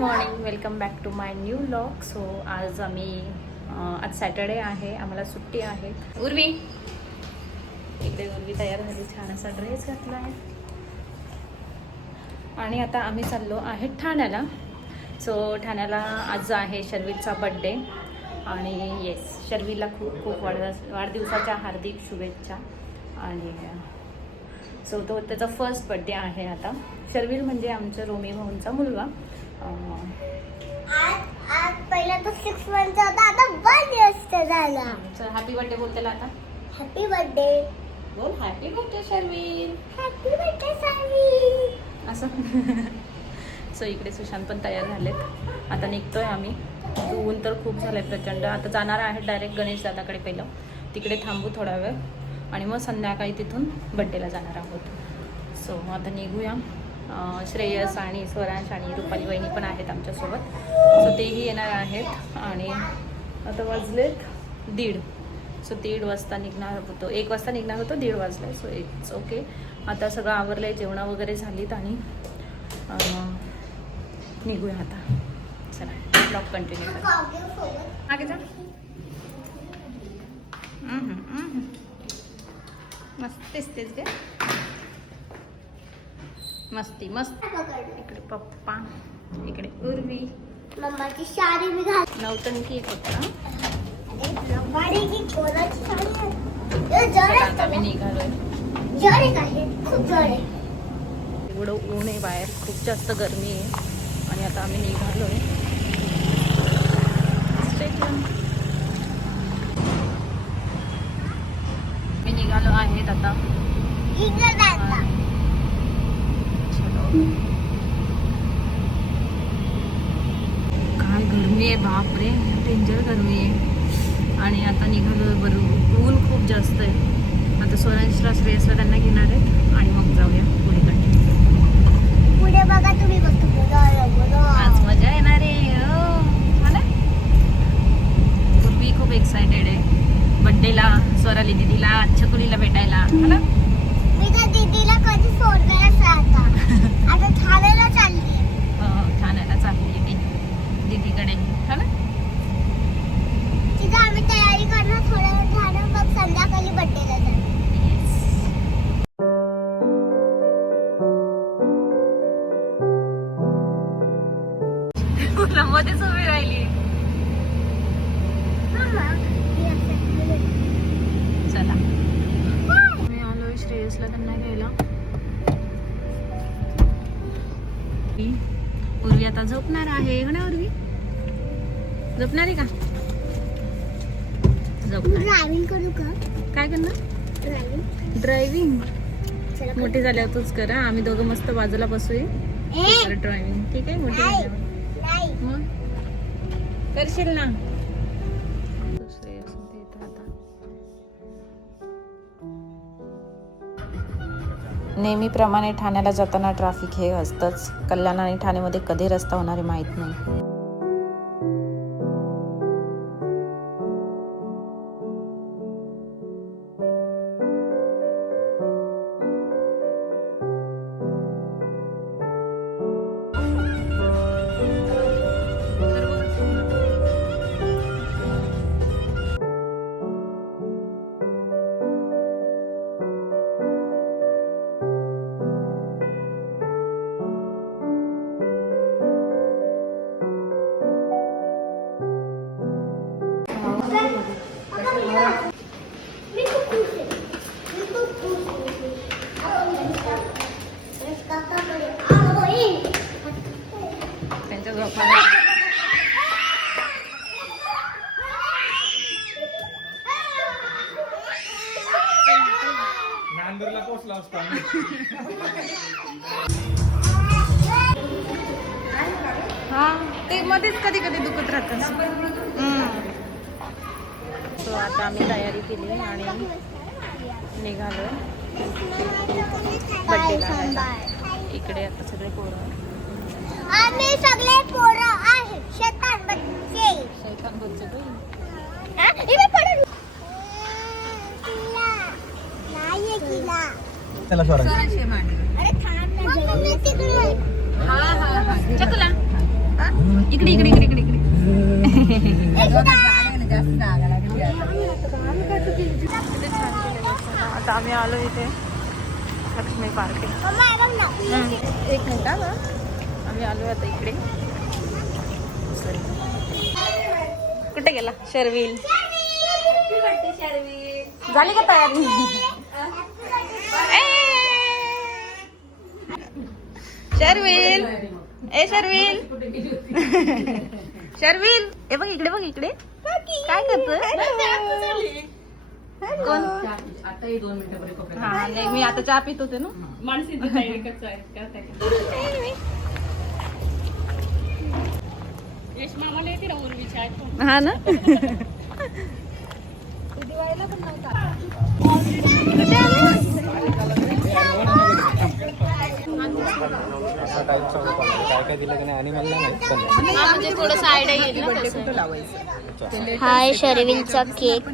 Morning, welcome back to my new vlog. So आज आज Saturday आहे, आम्हाला सुट्टी आहे. उर्वी इकडे उर्वी तयार झाली, छान असा ड्रेस घातला आहे आणि आता आम्ही चाललो आहे ठाण्याला. सो ठाण्याला आज आहे शर्वीचा बड्डे आणि येस, शर्वीला खूप खूप वाढदिवसाच्या हार्दिक शुभेच्छा. आणि सो तो त्याचा फर्स्ट बड्डे आहे. आता शर्विल म्हणजे आमच्या रोमी भाऊंचा मुलगा. आज पहिला तो 6 मंथचा होता, आता 1 इयर्सचा झाला. सर हॅपी बर्थडे बोल त्याला आता. हॅपी बर्थडे बोल happy birthday Sharvil. Happy birthday Saavi. असं सो इकडे सुशांत पण तयार झालेत. आता निघतोय आम्ही. ऊन तर खूप झालंय प्रचंड. आता जाणार आहे डायरेक्ट गणेश दादाकडे, पहिलं तिकडे थांबू थोडा वेळ आणि मग संध्याकाळी तिथून बड्डेला जाणार आहोत. सो आता निघूया. श्रेयस आणि स्वरांश आणि रुपाली वहिनी पण आहेत आमच्यासोबत. सो तेही येणार आहेत. आणि आता वाजलेत 1:30. सो 1:30 वाजता निघणार होतो, 1 वाजता निघणार होतो, 1:30 वाजले. So it's okay. आता सगळं आवरलं आहे, जेवणं वगैरे झालीत आणि निघूया आता. चला ब्लॉग कंटिन्यू करा. मागे जा. मस्त दिसतेच गे, मस्ती मस्त. इकडे पप्पा, इकडे उर्वी. मम्माची साडी मी घाल. नौटंकी एक होता. गाडी की कोणाची साडी आहे? जड आहे. आता मी निघालोय. जड आहे, खूप जड आहे. एवढं ऊन आहे बाहेर, खूप जास्त गरमी आहे आणि आता आम्ही निघालोय. मी निघालो आहेत आता. काय गरमी आहे बापरे, डेंजर गरमी आहे. आणि आता निघालो बरोबर, ऊन खूप जास्त आहे. आता स्वरांशला श्रेयसला त्यांना घेणार आहेत आणि मग जाऊया पुढे कंटिन्यू. पुढे बघा तुम्ही, आज मजा येणार आहे. ना पूर्वी खूप एक्सायटेड आहे बड्डेला, स्वराली दीदीला, छकुलीला भेटायला. ना मी तर दीदीला कधी सोडणारच आता. आता ठाण्याला चालली. ठाण्याला चालली ती दीदीकडे. हा ना, तिथं आम्ही तयारी करणार, थोड्या वेळ झालं मग संध्याकाळी बड्डेला जाणार. मध्येच उभी राहिली. चला मी आलोय श्रेयसला त्यांना घ्यायला. उर्वी आता झोपणार आहे ना. उर्वी झोपणार आहे का? झोपणार. ड्रायव्हिंग करू का? काय करणार? ड्रायव्हिंग चला मोठी झाल्यावर तूच कर. आम्ही दोघं मस्त बाजूला बसूया. ड्रायव्हिंग ठीक आहे, मोठी झाल्यावर नाही. मग करशील ना. नेहमीप्रमाणे ठाण्याला जाताना ट्रॅफिक हे असतंच. कल्याण आणि ठाणेमध्ये कधी रस्ता होणार आहे माहीत नाही. त्यांच्या झोपाला नांदूरला पोहोचला असता. हा, ते मध्येच कधी कधी दुखत राहतं. सो आता आम्ही तयारी केली आणि निघालो बड्डेला. इकडे आता सगळे पोरं, आम्ही सगळे पोरं आहेत. शैतान बच्चे. शैतान बच्चे बाई. चला स्वरा. अरे थांब ना. मम्मी तिकडे. हा हा हा. चकला. इकडे इकडे इकडे इकडे इकडे आता आम्ही आलो इथे लक्ष्मी पार्क. एक मिनिट हा. आम्ही आलो आता इकडे. कुठे गेला शर्विल? झाली का तयारी? शर्विल ए शर्विल शर्विल ए बघ इकडे बघ इकडे काय करतोय? कोण? हा नाही मी आता चहा पित होते ना. हा ना. काय दिलं की नाही आणि मला म्हणजे थोडंसं आयडिया येईल ना कसं. हाय शर्विलचा केक.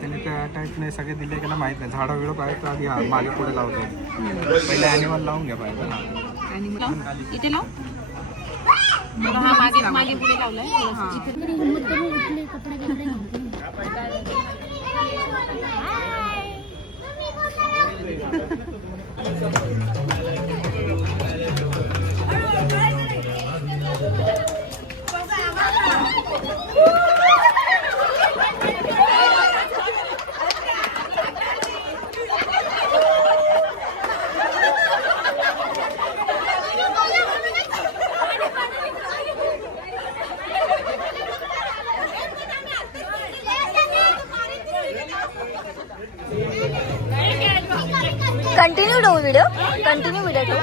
त्याने त्या टाईपने सगळे दिले की माहित नाही. झाडं विडं पाहिजे आधी हा मागे पुढे लावतो. पहिले ॲनिमल लावून घ्या पाहिजे ना. इथे लाव. हा मागे मागे पुढे लावलाय. कंटिन्यू ठेवू व्हिडिओ. कंटिन्यू व्हिडिओ ठेवू.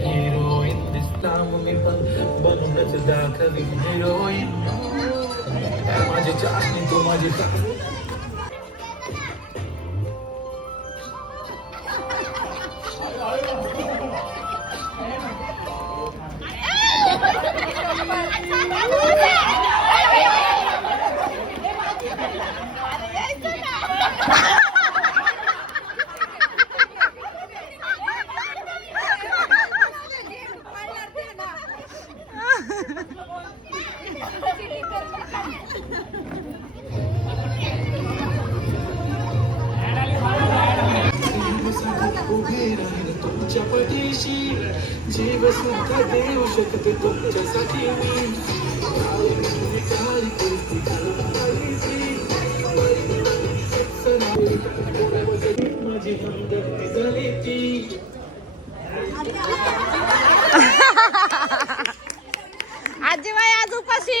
हिरोईन दिसता मी पण बनूनच दाखवी हिरोईन. माझी चाचणी तू माझी उभे राहील तुमच्या पाठीशी. जीव सुद्धा देऊ शकते तुमच्यासाठी मी. माझी हमदर्दी झाली ती. आजीबाई आज उपाशी.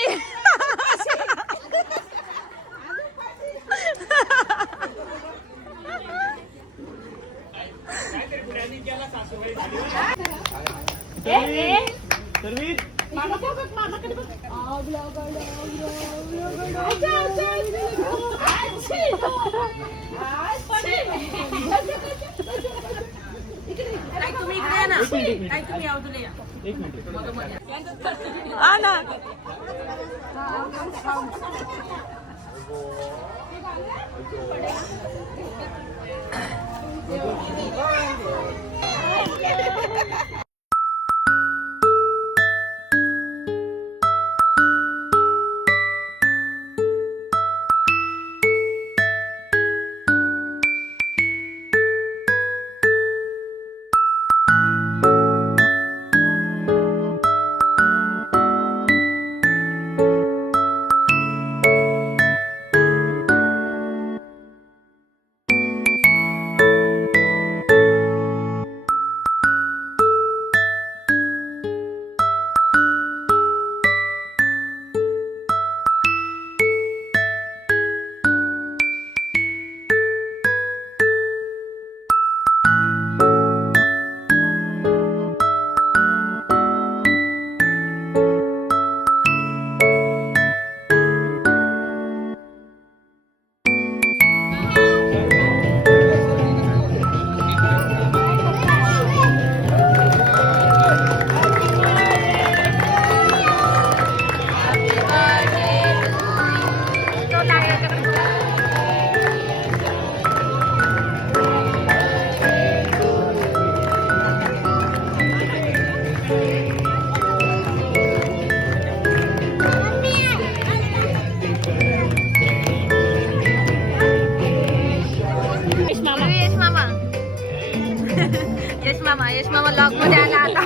यश मामा लॉग मध्ये आला आता.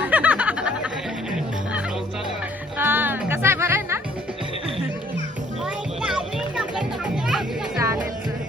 हा, कसा आहे, बरं आहे ना? चालेल चल.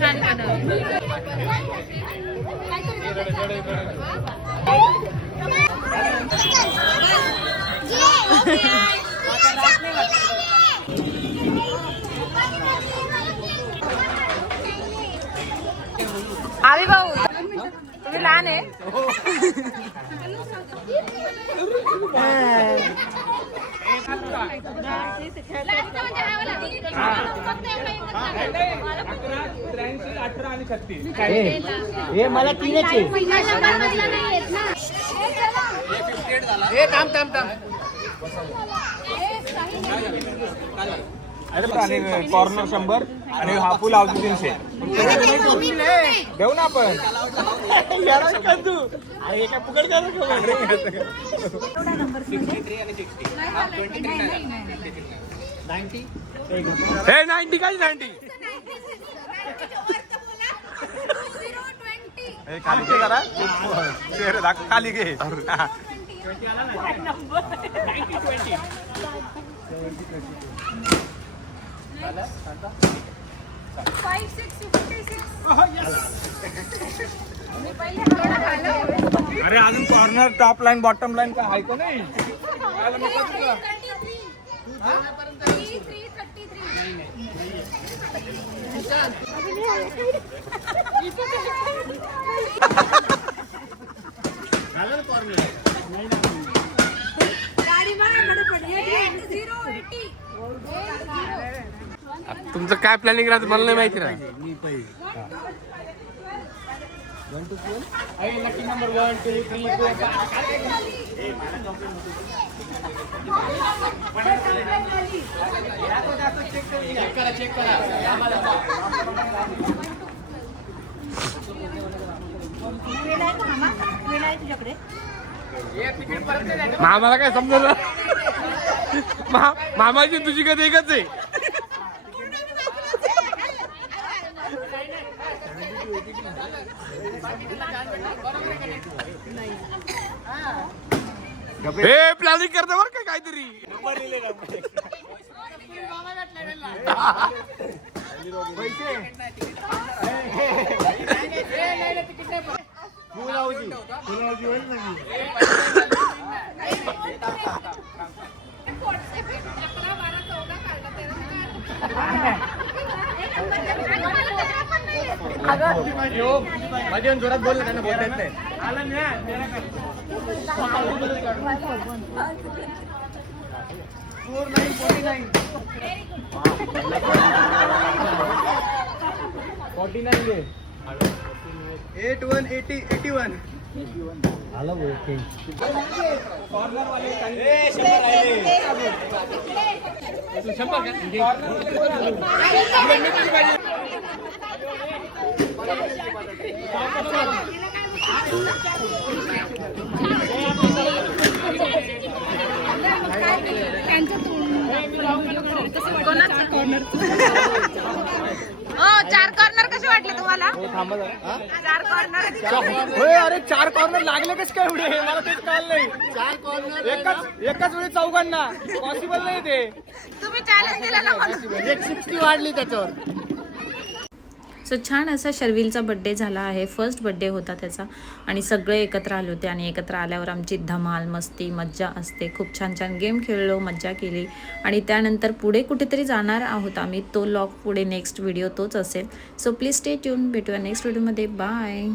छान आवी भाऊ तुम्ही लहान आहे. हे मला तीनच आहे. हे थांब थांब थांब. आणि कॉर्नर 100 आणि हाफू लावतो 300. देऊ ना आपण. तू अरे एका पुकड का हे 90 काय 90 हे खाली घे जरा शेर दाख खाली घे. अरे अजून corner top line bottom line काय आहे का नाही. तुमचं काय प्लॅनिंग राहतं मला नाही माहिती ना. नंबर 1 2 3 मामाला काय समजलं. मामाची तुझी कधी एकच आहे. हे प्लॅनिंग करते बरं का काहीतरी. माझ्या जोरात बोललं त्यांना बोलता येत नाही. चार कॉर्नर कसे वाटले तुम्हाला. 4 कॉर्नर. अरे 4 कॉर्नर लागले कस काय एवढे. मला तेच कळलं नाही. 4 कॉर्नर एकाच वेळी चौघांना पॉसिबल नाही ते. तुम्ही चॅलेंज दिला ना मला. 160 वाढली त्याच्यावर. सो छान असा शर्विलचा बड्डे झाला आहे. फर्स्ट बड्डे होता त्याचा आणि सगळे एकत्र आले होते आणि एकत्र आल्यावर आमची धमाल मस्ती मज्जा असते. खूप छान छान गेम खेळलो, मज्जा केली आणि त्यानंतर पुढे कुठेतरी जाणार आहोत आम्ही. तो लॉग पुढे नेक्स्ट व्हिडिओ तोच असेल. So please stay tune. भेटूया नेक्स्ट व्हिडिओमध्ये. बाय.